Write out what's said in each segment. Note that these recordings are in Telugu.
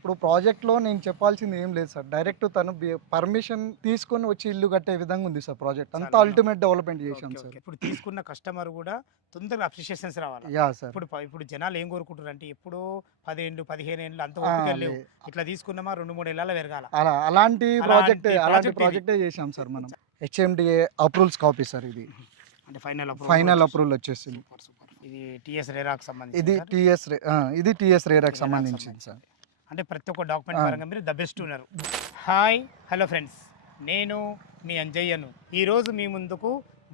ఇప్పుడు ప్రాజెక్ట్‌లో నేను చెప్పాల్సింది ఏం లేదు సార్. డైరెక్ట్ తను పర్మిషన్ తీసుకొని వచ్చి ఇల్లు కట్టే విధంగా ఉంది సార్ ప్రాజెక్ట్. అంతా చాలా అల్టిమేట్ డెవలప్‌మెంట్ చేశాం ఓకే. సార్. ఓకే. ఇప్పుడు తీసుకున్న కస్టమర్ గూడా తొందరగా అప్రిషియేషన్స్ రావాలా. యాహ్! సార్. ఇప్పుడు జనాలు ఏం కోరుకుంటున్నారంటే ఎప్పుడో 10 ఏండ్లు, 15 ఏండ్లు అంత ఆ! ఓపికలు లే లేవు. ఇట్లా తీసుకున్నామా 2, 3 ఏళ్లలో పెరగాల. అలాంటి అలాంటి ప్రాజెక్ట్ ఇది. ప్రాజెక్టే చేశాం సార్ మనం. హెచ్ఎండిఏ అప్రూవల్స్ కాపీ సార్ ఇది. హుహు. అంటే ఫైనల్ అప్రూవల్ గూడా ఫైనల్ వచ్చేసింది. అప్రూవల్ వచ్చేసింది. సూపర్. సూపర్. ఇది టీఎస్ రెరాకి సంబంధించిందా ఇది సార్? ఇది టీఎస్ రేరాకి రెరాకి సంబంధించింది సార్. సంబంధించింది. అంటే ప్రతి ఒక్క డాక్యుమెంట్ ఆ! పరంగా మీరు ద బెస్ట్ ఉన్నారు. హాయ్ హలో ఫ్రెండ్స్, నేను మీ అంజయ్యను. ఈరోజు మీ ముందుకు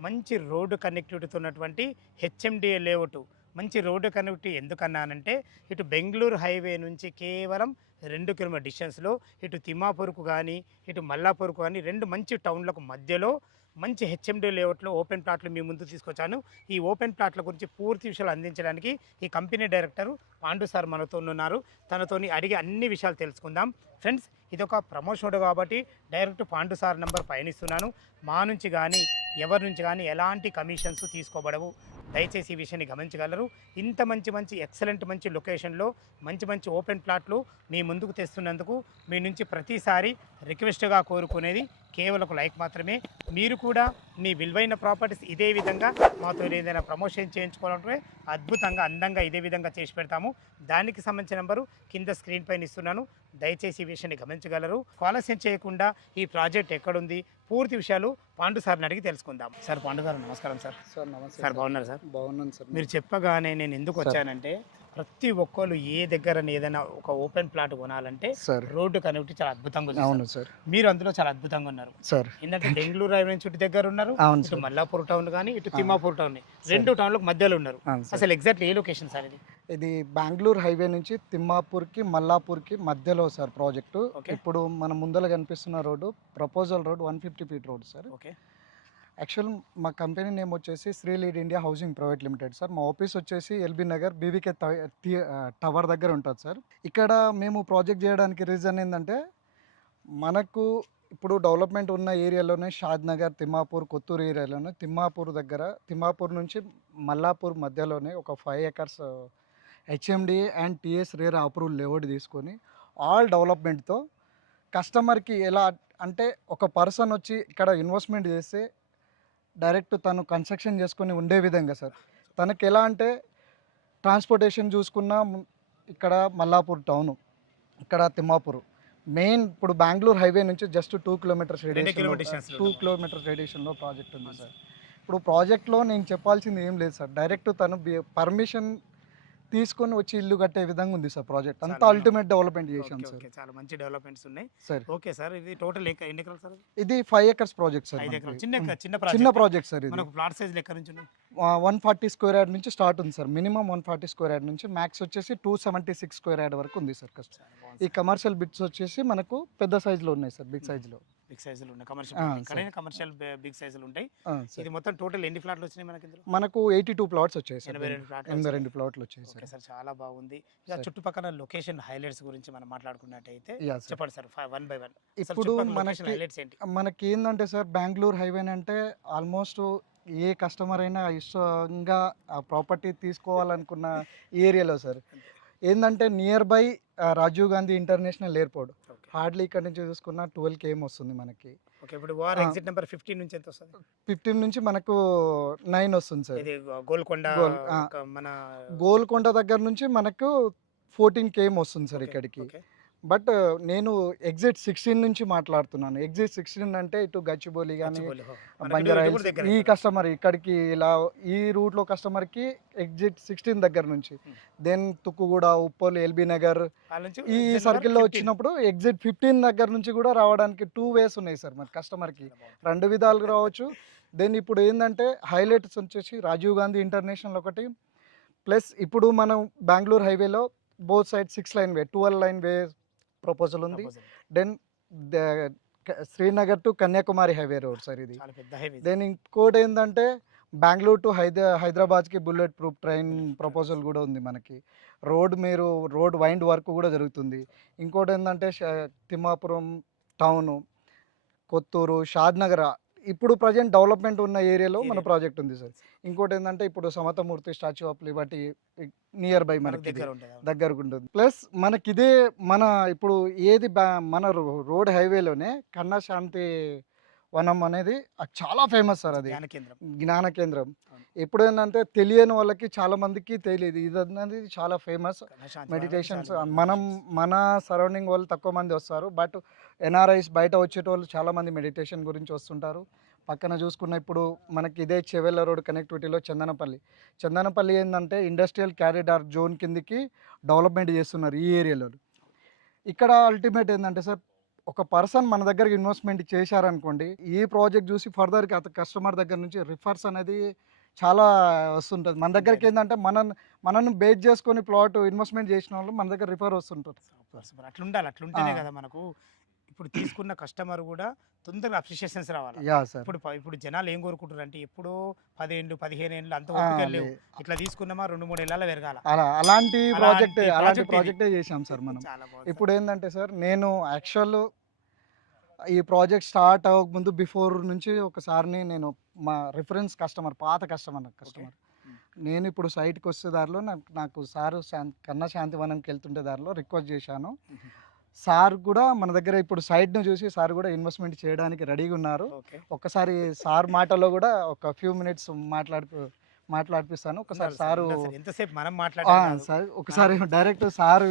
మంచి రోడ్డు కనెక్టివిటీతో ఉన్నటువంటి హెచ్ఎండిఏ లేఅవుట్. మంచి రోడ్డు కనెక్టివిటీ ఎందుకన్నానంటే ఇటు బెంగళూరు హైవే నుంచి కేవలం 2 కిలోమీటర్ డిస్టెన్స్లో ఇటు తిమ్మాపూర్కు కానీ ఇటు మల్లాపూర్కు కానీ 2 మంచి టౌన్లకు మధ్యలో మంచి హెచ్ఎండి లేఅవుట్లో ఓపెన్ ప్లాట్లు మీ ముందు తీసుకొచ్చాను. ఈ ఓపెన్ ప్లాట్ల గురించి పూర్తి విషయాలు అందించడానికి ఈ కంపెనీ డైరెక్టర్ పాండు సార్ మనతో ఉన్నారు. తనతోని అడిగి అన్ని విషయాలు తెలుసుకుందాం. ఫ్రెండ్స్, ఇదొక ప్రమోషన్ కాబట్టి డైరెక్ట్ పాండు సార్ నెంబర్ పయనిస్తున్నాను. మా నుంచి కానీ ఎవరి నుంచి కానీ ఎలాంటి కమిషన్స్ తీసుకోబడవు. దయచేసి ఈ విషయాన్ని గమనించగలరు. ఇంత మంచి ఎక్సలెంట్ మంచి లొకేషన్లో మంచి ఓపెన్ ప్లాట్లు మీ ముందుకు తెస్తున్నందుకు మీ నుంచి ప్రతిసారి రిక్వెస్ట్గా కోరుకునేది కేవలం లైక్ మాత్రమే. మీరు కూడా మీ విలువైన ప్రాపర్టీస్ ఇదే విధంగా మాతో ఏదైనా ప్రమోషన్ చేయించుకోవాలంటే అద్భుతంగా అందంగా ఇదే విధంగా చేసి పెడతాము. దానికి సంబంధించిన నెంబరు కింద స్క్రీన్ పైన ఇస్తున్నాను. దయచేసి ఈ విషయాన్ని గమనించగలరు. ఆలస్యం చేయకుండా ఈ ప్రాజెక్ట్ ఎక్కడుంది పూర్తి విషయాలు పాండు సార్ని అడిగి తెలుసుకుందాం. సార్ పాండు గారు నమస్కారం సార్. సార్ నమస్తే సార్ బాగున్నారు సార్? బాగున్నాను సార్. మీరు చెప్పగానే నేను ఎందుకు వచ్చానంటే ప్రతి ఒక్కరు ఏ దగ్గర ఏదైనా ఒక ఓపెన్ ప్లాట్ కొనాలంటే సార్ రోడ్డు కనెక్టివిటీ చాలా అద్భుతంగా ఉంది. అవును సార్. మీరు అందులో చాలా అద్భుతంగా ఉన్నారు సార్ ఏంటంటే బెంగళూరు హైవే చుట్టూ దగ్గర ఉన్నారు. అవును ఇటు సార్. మల్లాపూర్ టౌన్ కానీ ఇటు తిమ్మాపూర్ టౌన్, 2 టౌన్లకు మధ్యలో ఉన్నారు. అవును సార్. అసలు ఎగ్జాక్ట్లీ ఏ లొకేషన్ సార్ ఇది? ఇది బెంగళూరు హైవే నుంచి తిమ్మాపూర్కి మల్లాపూర్కి మధ్యలో సార్ ప్రాజెక్టు. ఓకే. ఇప్పుడు మన ముందర కనిపిస్తున్న road proposal road 150 feet road sir. Okay. Actual మా కంపెనీ నేమ్ వచ్చేసి Shri lead India housing private limited sir. మా ఆఫీస్ వచ్చేసి ఎల్బీ నగర్ బీవీకే టవర్ దగ్గర ఉంటుంది సార్. ఇక్కడ మేము ప్రాజెక్ట్ చేయడానికి రీజన్ ఏంటంటే మనకు ఇప్పుడు డెవలప్మెంట్ ఉన్న ఏరియాలోనే షాద్ నగర్, తిమ్మాపూర్, కొత్తూరు ఏరియాలోనే తిమ్మాపూర్ నుంచి మల్లాపూర్ మధ్యలోనే ఒక 5 acres HMD and TS RERA approval layout తీసుకొని ఆల్ డెవలప్మెంట్తో కస్టమర్కి ఎలా అంటే ఒక పర్సన్ వచ్చి ఇక్కడ ఇన్వెస్ట్మెంట్ చేస్తే డైరెక్ట్ తను కన్స్ట్రక్షన్ చేసుకొని ఉండే విధంగా సార్. తనకి ఎలా అంటే ట్రాన్స్పోర్టేషన్ చూసుకున్నా ఇక్కడ మల్లాపూర్ టౌను, ఇక్కడ తిమ్మాపూర్ మెయిన్. ఇప్పుడు బెంగళూరు హైవే నుంచి జస్ట్ 2 కిలోమీటర్స్ 2 కిలోమీటర్ distance లో 2 కిలోమీటర్స్ రేడియేషన్లో ప్రాజెక్ట్ ఉంది సార్. ఇప్పుడు ప్రాజెక్ట్లో నేను చెప్పాల్సింది ఏం లేదు సార్. డైరెక్ట్ తను పర్మిషన్ తీసుకొని వచ్చి ఇల్లు కట్టే విధంగా ఉంది సార్ ప్రాజెక్ట్. అంతా చాలా అల్టిమేట్ డెవలప్మెంట్ చేశాం ఓకే. సార్. ఓకే. చాలా మంచి డెవలప్మెంట్స్ ఉన్నాయి. సార్ ఓకే సార్, ఇది టోటల్ ఎన్ని ఎకరాలు సార్? ఇది 5 ఎకర్స్ ప్రాజెక్ట్ సార్. 5 ఎకరాలు. మనకి. చిన్న చిన్న చిన్న ప్రాజెక్ట్. ప్రాజెక్ట్ సార్ ఇది. మనకు ప్లాట్ సైజ్ ఎక్కడి నుంచి ఉన్నాయి? 140 స్క్వేర్ యార్డ్ నుంచి స్టార్ట్ ఉంది సార్. మినిమం 140 స్క్వేర్ యార్డ్ నుంచి మ్యాక్స్ వచ్చేసి 276 స్క్వేర్ యార్డ్ వరకు ఉంది సార్. చాలా బాగుంది ఈ కమర్షియల్ బిట్స్ వచ్చేసి మనకు పెద్ద సైజులో ఉన్నాయి సార్. బిగ్ సైజులో. బిగ్ సైజులు ఉన్నాయి. ఆ, కమర్షియల్ సార్. ఎక్కడైనా కమర్షియల్ బిగ్ సైజులు ఉంటాయి. సార్ ఇది మొత్తం టోటల్ ఎన్ని ఫ్లాట్లు వచ్చినాయి మనకి ఇందులో? మనకు 82 ప్లాట్స్ వచ్చాయి సార్. 82 ఫ్లాట్లు 82 ప్లాట్లు వచ్చాయి ఓకే సార్. సార్, చాలా బాగుంది. ఇక సార్. చుట్టుపక్కల లొకేషన్ హైలైట్స్ గురించి మనం మాట్లాడుకున్నట్టయితే యా సార్. చెప్పండి సార్, 1 బై 1. ఇప్పుడు హైలైట్స్ ఏంటి? మనకి ఏంటంటే సార్ బెంగళూరు హైవే అంటే ఆల్మోస్ట్ ఏ కస్టమర్ అయినా ఇష్టంగా ఆ ప్రాపర్టీ తీసుకోవాలనుకున్న ఏరియాలో సార్. ఏంటంటే near by Rajiv Gandhi international airport. Okay. Hardly ఇక్కడ నుంచి చూసుకున్న 12 km వస్తుంది మనకి. ఓకే. ఇప్పుడు వార్ ఎగ్జిట్ నెంబర్ 15 నుంచి ఎంత వస్తుంది? 15 నుంచి మనకు 9 వస్తుంది సార్. ఇది గోల్కొండ ఆ. మన గోల్కొండ దగ్గర నుంచి మనకు 14 km వస్తుంది సార్ ఓకే. ఇక్కడికి. ఓకే. బట్ నేను ఎగ్జిట్ 16 నుంచి మాట్లాడుతున్నాను. ఎగ్జిట్ 16 అంటే ఇటు గచ్చిబౌలి కానీ గచ్చిబౌలి. మనకి బంజారా ఇది హిల్స్ కూడా దగ్గర ఈ ఇక్కడ. కస్టమర్ ఇక్కడికి ఇలా ఈ రూట్లో కస్టమర్కి ఎగ్జిట్ 16 దగ్గర నుంచి దెన్ తుక్కుగూడ, ఉప్పల్, ఎల్బీ నగర్ వాళ్ళ నుంచి ఈ exit number సర్కిల్లో 15. వచ్చినప్పుడు ఎగ్జిట్ 15 దగ్గర నుంచి కూడా రావడానికి 2 వేస్ ఉన్నాయి సార్ మన కస్టమర్కి. చాలా బాగుంది. 2 విధాలుగా రావచ్చు. దెన్ ఇప్పుడు ఏంటంటే హైలైట్స్ వచ్చేసి రాజీవ్ గాంధీ ఇంటర్నేషనల్ ఒకటి, ప్లస్ ఇప్పుడు మనం బెంగళూరు హైవేలో both side 6 line way 12 line way proposal ఉంది. Proposal. Then Srinagar to Kanyakumari highway road sir ఇది. చాలా పెద్ద హైవే. దెన్ ఇంకోటి ఏంటంటే బెంగళూరు టు హైదరాబాద్కి బుల్లెట్ ప్రూఫ్ ట్రైన్ ప్రపోజల్ కూడా ఉంది మనకి. రోడ్ వైండ్ వర్క్ కూడా జరుగుతుంది. ఇంకోటి ఏంటంటే తిమ్మాపురం టౌను, కొత్తూరు, షాద్ నగర్ ఇప్పుడు ప్రజెంట్ డెవలప్మెంట్ ఉన్న ఏరియాలో మన ఏరియా. ప్రాజెక్ట్ ఉంది సార్. ఇంకోటి ఏంటంటే ఇప్పుడు Samathamurthy statue of liberty nearby మనకు మనకి దగ్గర ఉంటుంది. అవును. దగ్గరకు ఉంటుంది. ప్లస్ మనకిదే మన ఇప్పుడు ఏది మన రోడ్ హైవేలోనే కన్నా శాంతి వనం అనేది అది చాలా ఫేమస్ సార్ అది. ధ్యాన కేంద్రం. జ్ఞాన కేంద్రం. అవును. ఎప్పుడేందంటే తెలియని వాళ్ళకి చాలా మందికి తెలియదు. ఇది అనేది చాలా ఫేమస్ శాంతి మెడిటేషన్స్. చాలా మనం meditations. మన సరౌండింగ్ వాళ్ళు తక్కువ మంది వస్తారు. బట్ ఎన్ఆర్ఐస్ బయట వచ్చేటోళ్ళు చాలామంది మెడిటేషన్ గురించి వస్తుంటారు. పక్కన చూసుకున్న ఇప్పుడు మనకి ఇదే చెవెళ్ళ రోడ్ కనెక్టివిటీలో చందనపల్లి ఏంటంటే ఇండస్ట్రియల్ క్యారిడార్ జోన్ కిందికి డెవలప్మెంట్ చేస్తున్నారు ఈ ఏరియాలో. ఇక్కడ అల్టిమేట్ ఏంటంటే సార్ ఒక పర్సన్ మన దగ్గరికి ఇన్వెస్ట్మెంట్ చేశారనుకోండి, ఈ ప్రాజెక్ట్ చూసి ఫర్దర్‌గా కస్టమర్ దగ్గర నుంచి రిఫర్స్ అనేది చాలా వస్తుంటది. మన దగ్గరికి ఏందంటే మనల్ని బేస్ చేసుకొని ప్లాట్ ఇన్వెస్ట్మెంట్ చేసినోళ్ళు మన దగ్గర రిఫర్ వస్తుంటారు. Super, super. అట్లుండాలి. అట్లుంటేనే ఆ! కదా మనకు ఇప్పుడు తీసుకున్న కస్టమర్ కూడా తొందరగా అప్రిషియేషన్స్ రావాలి. యాహ్! సార్. ఇప్పుడు జనాలు ఏం కోరుకుంటారంటే ఎప్పుడో 10 ఏళ్ళు 15 ఏళ్ళు అంత ఆ! ఓపికలు లేవు. ఇట్లా తీసుకున్నామా 2, 3 ఏళ్ళలో పెరగాల. అలాంటి అలాంటి అలాంటి ప్రాజెక్ట్ ఇది. ప్రాజెక్టే చేశాం సార్ మనం. చాలా బాగుంది. ఇప్పుడు ఏందంటే సార్ నేను యాక్చువల్ ఈ ప్రాజెక్ట్ స్టార్ట్ అవ్వకముందు బిఫోర్ నుంచి ఒకసారిని నేను మా రిఫరెన్స్ పాత కస్టమర్. ఓకే. నేను ఇప్పుడు సైట్‌కి వచ్చే దారిలో నాకు సారు కన్నా శాంతివనంకి వెళ్తుంటే దారిలో రిక్వెస్ట్ చేశాను. మ్మ్. సార్ కూడా మన దగ్గర ఇప్పుడు సైట్‌ని చూసి సార్ కూడా ఇన్వెస్ట్‌మెంట్ చేయడానికి రెడీగా ఉన్నారు. ఓకే. ఒక్కసారి సార్ మాటలో కూడా ఒక ఫ్యూ మినిట్స్ మాట్లాడిపిస్తాను. ఒకసారి ఉండాలి సార్, సారు ఉండాలి సార్. ఎంతసేపు మనం ఆ! మాట్లాడడం కాదు. సార్ ఒకసారి డైరెక్ట్ సార్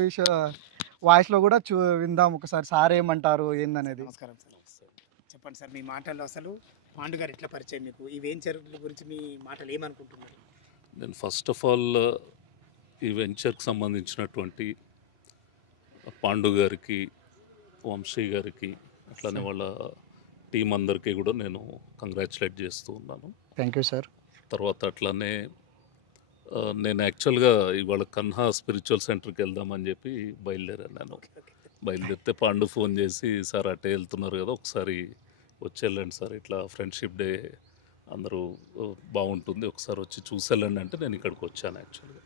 వాయిస్‌లో కూడా విందాం ఒకసారి సార్ ఏమంటారు ఏందనేది. నమస్కారం సార్. చెప్పండి సార్, మీ మాటల్లో అసలు పాండు గారు ఎట్లా పరిచయం మీకు? ఈ వెంచర్ గురించి మీ మాటలు ఏమనుకుంటున్నారు? నేను ఫస్ట్ ఆఫ్ ఆల్ ఈ వెంచర్కి సంబంధించినటువంటి పాండు గారికి, వంశీ గారికి, అట్లానే వాళ్ళ టీం అందరికీ కూడా నేను కంగ్రాచులేట్ చేస్తూ ఉన్నాను. Thank you sir. తర్వాత అట్లానే నేను యాక్చువల్గా ఇవాళ కన్హా స్పిరిచువల్ సెంటర్కి వెళ్దామని చెప్పి బయలుదేరాను. నేను బయలుదేరితే పాండు ఫోన్ చేసి సార్ అటే వెళ్తున్నారు కదా, ఒకసారి వచ్చి వెళ్ళండి సార్, ఇట్లా ఫ్రెండ్షిప్ డే అందరూ బాగుంటుంది, ఒకసారి వచ్చి చూసి వెళ్ళండి అంటే నేను ఇక్కడికి వచ్చాను. యాక్చువల్గా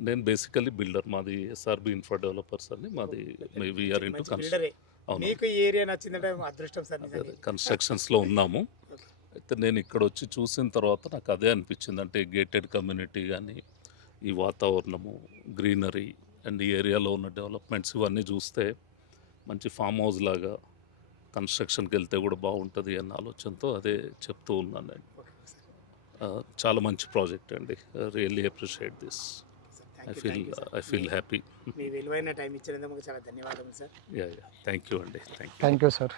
నేను బేసికలీ బిల్డర్, మాది ఎస్ఆర్బి ఇన్ఫ్రా డెవలపర్స్ అని మాది. వీఆర్ ఇంటూ బిల్డరే. అవును, మీకు ఈ ఏరియా నచ్చిందంటే అదృష్టం సార్. అదే నిజంగా. కన్స్ట్రక్షన్స్లో ఉన్నాము. ఓకే. అయితే నేను ఇక్కడ వచ్చి చూసిన తర్వాత నాకు అదే అనిపించింది, అంటే గేటెడ్ కమ్యూనిటీ కానీ, ఈ వాతావరణము, గ్రీనరీ అండ్ ఈ ఏరియాలో ఉన్న డెవలప్మెంట్స్ ఇవన్నీ చూస్తే మంచి ఫామ్ హౌస్ లాగా కన్స్ట్రక్షన్కి వెళ్తే కూడా బాగుంటుంది అన్న ఆలోచనతో అదే చెప్తూ ఉన్నాను నేను. Okay sir. చాలా మంచి ప్రాజెక్ట్ అండి, really appreciate this. Sir, I thank you sir. I feel happy. మీ విలువైన టైం ఇచ్చినందుకు చాలా ధన్యవాదాలు సార్. యా థ్యాంక్ యూ అండి, thank you. Thank you sir.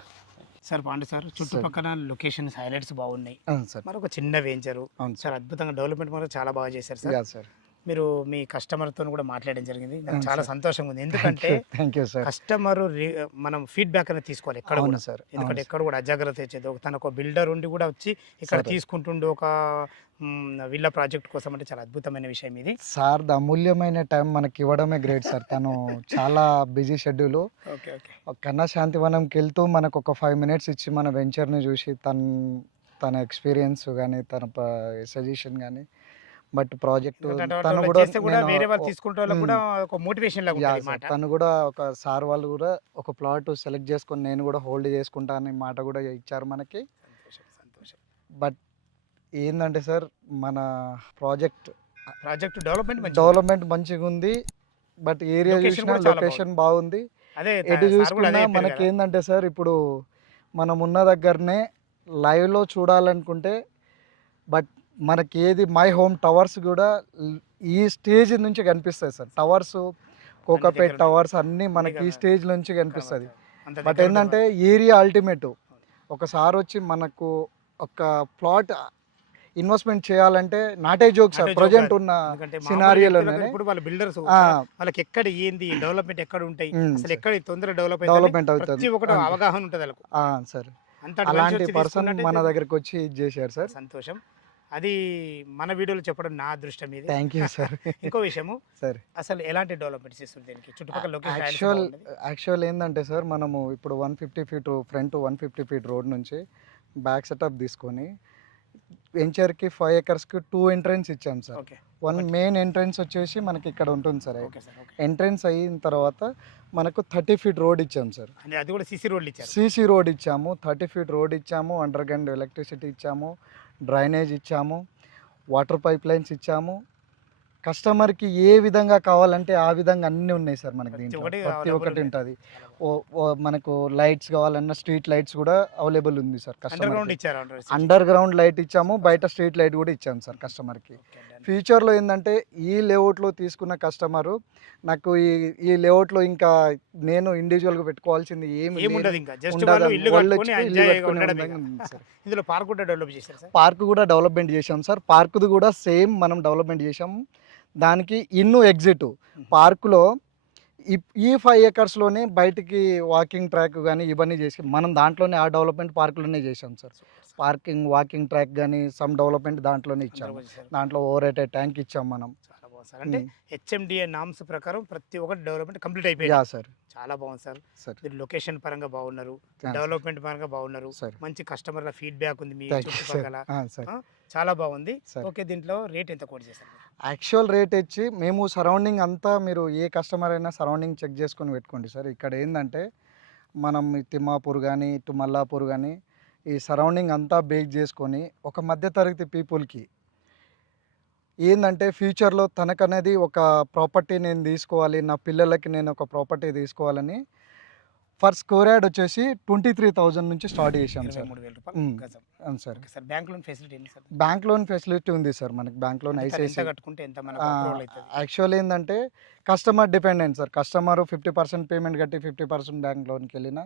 Sir Pandu sir, చుట్టుపక్కల లొకేషన్స్ హైలైట్స్ బాగున్నాయి. అవును సార్. మరొక చిన్న వెంచరు అవును సార్. చాలా అద్భుతంగా డెవలప్మెంట్ కూడా చాలా బాగా చేశారు సార్. Yeah sir. మీరు మీ కస్టమర్తో కూడా మాట్లాడడం జరిగింది. నాకు అవును చాలా సార్. సంతోషంగా ఉంది. ఎందుకంటే థ్యాంక్ యూ సార్. కస్టమర్ మనం ఫీడ్బ్యాక్ అనేది తీసుకోవాలి ఎక్కడ అవును కూడా. సార్. ఎందుకంటే ఎక్కడ కూడా అజాగ్రత్త వచ్చేది. తన ఒక బిల్డర్ ఉండి కూడా వచ్చి ఇక్కడ సరే. తీసుకుంటుండే ఒక విల్లా ప్రాజెక్ట్ కోసం అంటే చాలా అద్భుతమైన విషయం ఇది. సార్ అమూల్యమైన టైం మనకి ఇవ్వడమే గ్రేట్ సార్. తను చాలా బిజీ షెడ్యూల్. Okay, okay. కన్నా శాంతివనంకి వెళ్తూ మనకు ఒక 5 మినిట్స్ ఇచ్చి మన వెంచర్ని చూసి తన ఎక్స్పీరియన్స్ కానీ తన సజెషన్ కానీ బట్ ప్రాజెక్ట్ ఎందుకంటే తను అట్లా కూడా చేస్తే కూడా వేరే వాళ్ళు తీసుకుంటే వాళ్ళకి కూడా ఒక మోటివేషన్ లాగా ఉంటుంది మాట. తను కూడా ఒక సార్ వాళ్ళు కూడా ఒక ప్లాట్ సెలెక్ట్ చేసుకొని నేను కూడా హోల్డ్ చేసుకుంటా అనే మాట కూడా ఇచ్చారు మనకి. సంతోషం, సంతోషం. బట్ ఏంటంటే సార్ మన ప్రాజెక్ట్ డెవలప్మెంట్ మంచిగా ఉంది. బట్ ఏరియా Location చూసినా కూడా చాలా లొకేషన్ బాగుంది. అదే ఎటు సార్ కూడా చూసుకున్నా అదే చెప్పారు మనకి కదా. ఏంటంటే సార్ ఇప్పుడు మనం ఉన్న దగ్గరనే లైవ్లో చూడాలనుకుంటే బట్ మనకి ఏది మై హోమ్ టవర్స్ కూడా ఈ స్టేజ్ నుంచి కనిపిస్తాయి సార్. టవర్స్ కోకాపేట్ దగ్గర ఉన్నాయి. టవర్స్ అన్నీ మనకి ఈ కదా. స్టేజ్ నుంచి కనిపిస్తుంది. అంత బట్ దగ్గర ఏంటంటే ఏరియా అల్టిమేట్ ఒకసారి వచ్చి మనకు ఒక ప్లాట్ ఇన్వెస్ట్మెంట్ చేయాలంటే నాటే జోక్ సార్. నాటే joke ప్రజెంట్ కాదు. ఉన్న ఎందుకంటే సినారియోలోనే మామూలు ఇప్పుడు వాళ్ళ బిల్డర్స్ ఆ, వాళ్ళకి ఎక్కడ ఏంది డెవలప్మెంట్ ఎక్కడ ఉంటాయి, ఉమ్, అసలు సార్. ఎక్కడ తొందర డెవలప్ డెవలప్మెంట్ ప్రతి అవుతుంది ఒక్కటి అంతే. అవగాహన ఉంటుంది వాళ్ళకు. సార్. అంత అలాంటి పర్సన్ మన దగ్గరికి వచ్చి ఇది చేశారు సార్. సంతోషం. అది మన వీడియోలో చెప్పడం నా అదృష్టం ఇది. Thank you sir. ఇంకో విషయము, సార్ అసలు ఎలాంటి డెవలప్మెంట్స్ ఇస్తుంది దీనికి చుట్టుపక్కల యాక్చువల్ ఏంటంటే సార్ మనము ఇప్పుడు 150 ఫీట్ ఫ్రంట్ 150 ఫీట్ రోడ్ నుంచి బ్యాక్ సెటప్ తీసుకొని వెంచర్కి 5 acresకి 2 ఎంట్రన్స్ ఇచ్చాం సార్. ఓకే. మెయిన్ ఎంట్రన్స్ వచ్చేసి మనకి ఇక్కడ ఉంటుంది sir. Okay sir. Okay. Entrance అయిన తర్వాత మనకు 30 ఫీట్ రోడ్ ఇచ్చాం సార్. అంటే అది కూడా సీసీ రోడ్లు ఇచ్చారు. సీసీ రోడ్ ఇచ్చాము, 30 ఫీట్ రోడ్ ఇచ్చాము, అండర్ గ్రౌండ్ ఎలక్ట్రిసిటీ ఇచ్చాము, డ్రైనేజ్ ఇచ్చాము, వాటర్ పైప్ లైన్స్ ఇచ్చాము. కస్టమర్కి ఏ విధంగా కావాలంటే ఆ విధంగా అన్నీ ఉన్నాయి సార్ మనకి ప్రతి దీంట్లో. ఒక్కటి ప్రతి available ఒక్కటి ఉన్నాయి. ఉంటుంది. మనకు లైట్స్ కావాలన్నా స్ట్రీట్ లైట్స్ కూడా అవైలబుల్ ఉంది సార్ అండర్ గ్రౌండ్ కస్టమర్కి. ఇచ్చారు. అండర్ గ్రౌండ్ లైట్ ఇచ్చాము, బయట స్ట్రీట్ లైట్ కూడా ఇచ్చాము సార్ కస్టమర్కి. ఫ్యూచర్లో ఏంటంటే ఈ లేఅవుట్లో తీసుకున్న కస్టమరు నాకు ఈ లేఅవుట్లో ఇంకా నేను ఇండివిజువల్గా పెట్టుకోవాల్సింది ఏముండదు ఇంకా జస్ట్ వాళ్ళు ఇల్లు కట్టుకొని ఎంజాయ్ ఉండడమే. ఇందులో పార్క్ కూడా డెవలప్ చేశారు సార్. పార్క్ కూడా డెవలప్మెంట్ చేశాం సార్. పార్క్ది కూడా సేమ్ మనం డెవలప్మెంట్ చేశాము. దానికి ఇన్ను ఎగ్జిట్ పార్కులో ఈ 5 ఏకర్స్లోనే బయటికి వాకింగ్ ట్రాక్ కానీ ఇవన్నీ చేసి మనం దాంట్లోనే ఆ డెవలప్మెంట్ పార్కులోనే చేశాం సార్. వాకింగ్ ట్రాక్ కానీ సమ్ డెవలప్మెంట్ దాంట్లోనే ఇచ్చాము. దాంట్లో ఓవర్ హెడ్ ట్యాంక్ ఇచ్చాం మనం. చాలా బాగుంది సార్. అంటే హెచ్ఎండిఏ నామ్స్ ప్రకారం ప్రతి ఒక్కటి డెవలప్మెంట్ కంప్లీట్ అయిపోయింది. Yeah sir. చాలా బాగుంది సార్. సార్ మీరు లొకేషన్ పరంగా బాగున్నారు, సార్. డెవలప్మెంట్ పరంగా బాగున్నారు, సార్ మంచి కస్టమర్ల ఫీడ్బ్యాక్ ఉంది మీ థ్యాంక్ యూ సార్. చుట్టుపక్కల. సార్ చాలా బాగుంది. సార్. ఓకే, దీంట్లో రేట్ ఎంత కోట్ చేశారు? యాక్చువల్ రేట్ ఇచ్చి మేము సరౌండింగ్ అంతా మీరు ఏ కస్టమర్ అయినా సరౌండింగ్ చెక్ చేసుకొని పెట్టుకోండి సార్. ఇక్కడ ఏంటంటే మనం ఈ తిమ్మాపూర్ కానీ ఇటు మల్లాపూర్ కానీ ఈ సరౌండింగ్ అంతా బేక్ చేసుకొని ఒక మధ్యతరగతి పీపుల్కి ఏంటంటే ఫ్యూచర్లో తనకనేది ఒక ప్రాపర్టీ నేను తీసుకోవాలి, నా పిల్లలకి నేను ఒక ప్రాపర్టీ తీసుకోవాలని ఫర్ స్క్వేర్ యార్డ్ వచ్చేసి 23,000 నుంచి స్టార్ట్ చేశాం సార్. 23,000 రూపాయలు మ్. గజం. అవును sir. Okay sir. Bank loan facility ఏంటి సార్? బ్యాంక్ లోన్ ఫెసిలిటీ ఉంది సార్ మనకి. బ్యాంక్ లోన్ ఎంత ఐసిఐసి కట్టుకుంటే ఎంత మనకు అప్రూవల్ అవుతుంది? యాక్చువల్ ఏంటంటే customer dependent sir. Customer 50% payment కట్టి 50% బ్యాంక్ లోన్కి వెళ్ళినా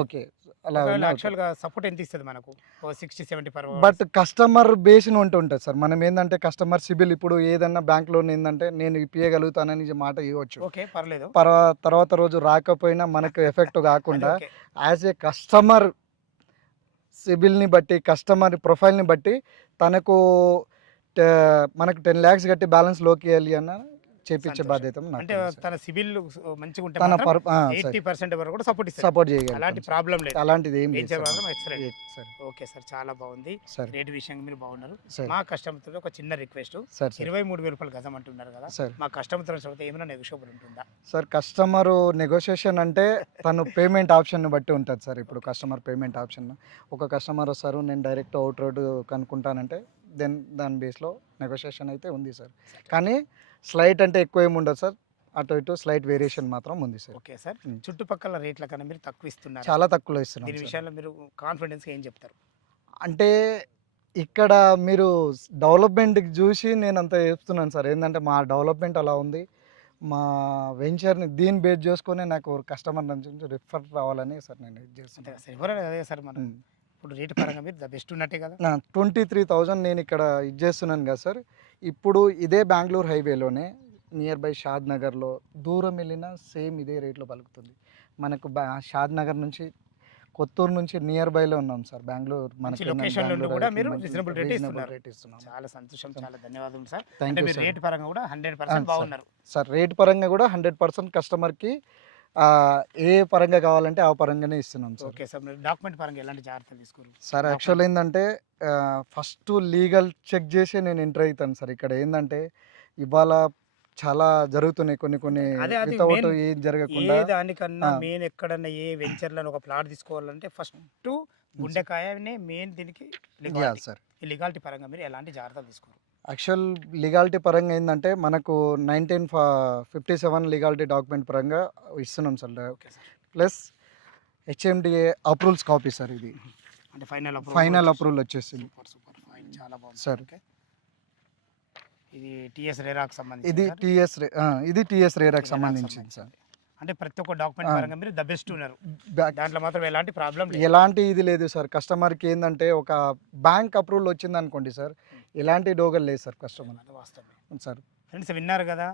ఓకే అలా యాక్చువల్గా సపోర్ట్ ఎంత ఇస్తుంది మనకు? 60-70 per hour. బట్ కస్టమర్ బేస్ని ఉంటుంది సార్. మనం ఏంటంటే కస్టమర్ సిబిల్ ఇప్పుడు ఏదన్నా బ్యాంక్ లోన్ ఏంటంటే నేను ఇప్పియగలుగుతానని మాట ఇవ్వచ్చు. ఓకే, పర్లేదు. తర్వాత రోజు రాకపోయినా మనకు ఎఫెక్ట్ కాకుండా ఓకే. యాజ్ ఏ కస్టమర్ సిబిల్ని బట్టి కస్టమర్ ప్రొఫైల్ని బట్టి తనకు మనకు 10 lakhs కట్టి బ్యాలెన్స్ లోకి వెళ్ళి అన్న చేపించే సంతోషం. బాధ్యత అంటే తన సిబిల్ మంచిగా ఉంటే తన మాత్రం 80% వరకు కూడా సపోర్ట్ ఇస్తారు. సపోర్ట్ అలాంటి చేయగలుగుతాం. ప్రాబ్లం లేదు. అలాంటిది ఏం లేదు వెంచర్ సార్. మాత్రం ఎక్సలెంట్. సార్ ఓకే సార్, చాలా బాగుంది. సార్ రేట్ విషయంగా మీరు బాగున్నారు. సార్ మా కస్టమర్తో ఒక చిన్న రిక్వెస్ట్, సార్ 23,000 రూపాయలు గజం అంటున్నారు కదా, సార్ మా కస్టమర్తో చదివితే ఏమైనా నెగోషియబుల్ ఉంటుందా? సార్ కస్టమరు నెగోషియేషన్ అంటే తను పేమెంట్ ఆప్షన్ని బట్టి ఉంటుంది సార్. ఇప్పుడు కస్టమర్ పేమెంట్ ఆప్షన్ ఒక కస్టమర్ వస్తారు, నేను డైరెక్ట్ అవుట్ రోడ్ కనుక్కుంటానంటే దాని బేస్లో నెగోషియేషన్ అయితే ఉంది సార్. కానీ స్లైట్ అంటే ఎక్కువ ఏమి ఉండదు సార్. అటు ఇటు స్లైట్ వేరియేషన్ మాత్రం ఉంది సార్. Okay sir. చుట్టుపక్కల రేట్ల కన్నా మీరు తక్కువ ఇస్తున్నారు. చాలా తక్కువలో ఇస్తున్నాం దీని సార్. విషయంలో మీరు కాన్ఫిడెన్స్గా ఏం చెప్తారు? అంటే ఇక్కడ మీరు డెవలప్మెంట్కి చూసి నేను అంత చెప్తున్నాను సార్. ఏంటంటే మా డెవలప్మెంట్ అలా ఉంది. మా వెంచర్ని దీన్ని బేస్ చేసుకొని నాకు కస్టమర్ నుంచి రిఫర్ రావాలని సార్ నేను ఇది అంతే చేస్తున్నాను. కదా సార్, ఎవరైనా అదే సార్. మనం ఇప్పుడు రేట్ పరంగా మీరు ద బెస్ట్ ఉన్నట్టే కదా. 23,000 నేను ఇక్కడ ఇది చేస్తున్నాను కదా సార్. ఇప్పుడు ఇదే బెంగళూరు హైవేలోనే నియర్ బై షాద్ నగర్లో దూరం వెళ్ళినా సేమ్ ఇదే రేట్లో పలుకుతుంది. మనకు షాద్ నగర్ నుంచి కొత్తూరు నుంచి నియర్ బైలో ఉన్నాం సార్. బెంగళూరు మంచి లొకేషన్ నుండి కూడా మీరు రీజనబుల్ రేట్ రీజనబుల్ ఇస్తున్నారు. చాలా సంతోషం, చాలా ధన్యవాదాలు సార్. థ్యాంక్ అంటే యూ మీరు సార్. రేట్ పరంగా కూడా 100% బాగున్నారు సార్ రేట్ పరంగా కూడా 100% కస్టమర్కి ఏ పరంగా కావాలంటే ఆ పరంగానే ఇస్తున్నాం సార్. Okay sir. మీరు డాక్యుమెంట్ పరంగా ఎలాంటి జాగ్రత్తలు తీసుకోరు? సార్ యాక్చువల్ ఏంటంటే ఫస్ట్ లీగల్ చెక్ చేసి నేను ఎంటర్ అవుతాను సార్. ఇక్కడ ఏంటంటే ఇవాళ చాలా జరుగుతున్నాయి కొన్ని అదే వితౌట్ main ఏం జరగకుండా. ఏ దానికన్నా ఆ. మెయిన్ ఎక్కడన్నా ఏ వెంచర్లను ఒక ప్లాట్ తీసుకోవాలంటే ఫస్ట్ గుండెకాయనే మెయిన్ దీనికి యా సార్. ఈ లీగాలిటీ పరంగా మీరు ఎలాంటి జాగ్రత్తలు తీసుకోరు? యాక్చువల్ లీగాలిటీ పరంగా ఏంటంటే మనకు 1957 లీగాలిటీ డాక్యుమెంట్ పరంగా ఇస్తున్నాం sir. Okay sir. Plus HMDA approvals copy sir. ఇది అంటే ఫైనల్ ఫైనల్ అప్రూవల్ వచ్చేసింది సూపర్ ఫైన్, చాలా బాగుంది సార్. ఓకే. ఇది టిఎస్ రేరాకు సంబంధించి ఇది టీఎస్ రేరాకి సంబంధించింది సార్. అంటే ప్రతి ఒక్క డాక్యుమెంట్ పరంగా మీరు ద బెస్ట్ ఉన్నారు. బ్యాక్ దాంట్లో మాత్రం ఎలాంటి ప్రాబ్లం లేదు. ఎలాంటి ఇది లేదు సార్. కస్టమర్కి ఏంటంటే ఒక బ్యాంక్ అప్రూవల్ వచ్చింది అనుకోండి సార్, ఎలాంటి డోగల్ లేదు సార్ కస్టమర్ అది వాస్తవమే. సార్. ఫ్రెండ్స్ విన్నారు కదా,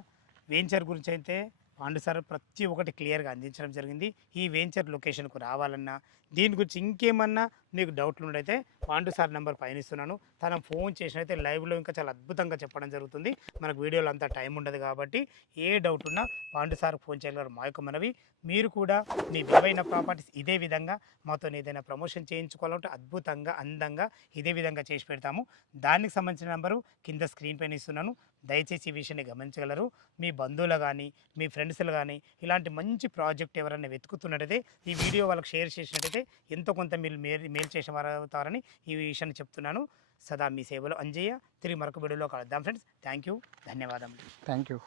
వెంచర్ గురించి అయితే పాండు సార్ ప్రతి ఒక్కటి క్లియర్గా అందించడం జరిగింది. ఈ వెంచర్ లొకేషన్కు రావాలన్నా దీని గురించి ఇంకేమన్నా మీకు డౌట్లు ఉండైతే పాండు సార్ నెంబర్ పైన ఇస్తున్నాను. తన ఫోన్ చేసినైతే లైవ్లో ఇంకా చాలా అద్భుతంగా చెప్పడం జరుగుతుంది. మనకు వీడియోలో అంత టైం ఉండదు కాబట్టి ఏ డౌట్ ఉన్నా పాండు సార్ ఫోన్ చేయగలరు. మా యొక్క మనవి, మీరు కూడా మీ విలువైన ప్రాపర్టీస్ ఇదే విధంగా మాతో ఏదైనా ప్రమోషన్ చేయించుకోవాలంటే అద్భుతంగా అందంగా ఇదే విధంగా చేసి పెడతాము. దానికి సంబంధించిన నెంబరు కింద స్క్రీన్ పైన ఇస్తున్నాను. దయచేసి ఈ విషయాన్ని గమనించగలరు. మీ బంధువులు కానీ మీ ఫ్రెండ్స్లు కానీ ఇలాంటి మంచి ప్రాజెక్ట్ ఎవరైనా వెతుకుతున్నట్టయితే ఈ వీడియో వాళ్ళకి షేర్ చేసినట్టయితే ఎంతో కొంత మీరు మేలు చేసిన వారు అవుతారని ఈ విషయాన్ని చెప్తున్నాను. సదా మీ సేవలో అంజయ్య. తిరిగి మరొక వీడియోలో కలుద్దాం ఫ్రెండ్స్. థ్యాంక్ యూ, ధన్యవాదములు. Thank you.